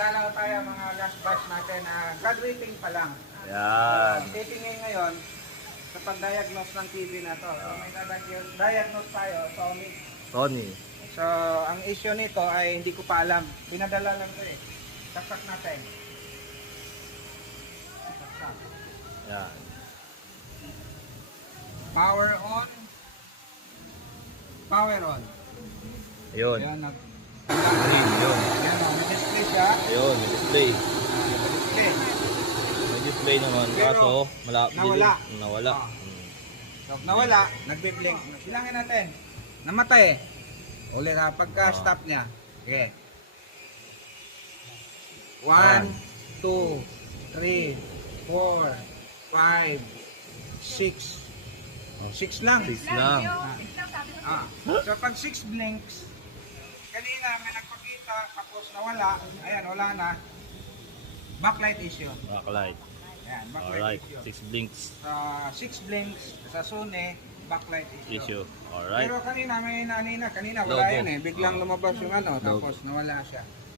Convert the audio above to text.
dalaw tayo mga last batch natin na graduating pa lang. Yan. Titingin ngayon sa pag-diagnose ng TB na to. So may diagnose tayo, Sony. Tony. So ang issue nito ay hindi ko pa alam. Pinadala lang ko eh. Saksak natin. Saksak. Yan. Power on. Power on. Ayun. Ayan, Green, yun. ayan, may display siya. Ayun, may display. Display. May display naman, Pero, kaso nawala. Nawala. Ah. So, nawala, nagbe-blink. Silangin natin. Namatay eh. Ulit ha, pagka-stop niya. Okay. 1, 2, 3, 4, 5, 6. 6 lang. 6 lang. Ah. So pag 6 blinks, kanina may nagpakita, tapos nawala. Ayan, wala na. Backlight issue. Backlight. Ayan, backlight Alright, issue. 6 blinks. 6 blinks sa Sony, backlight issue. Issue. Alright. Pero kanina may kanina Logo. wala yun eh. Biglang lumabas yung ano, tapos nawala siya.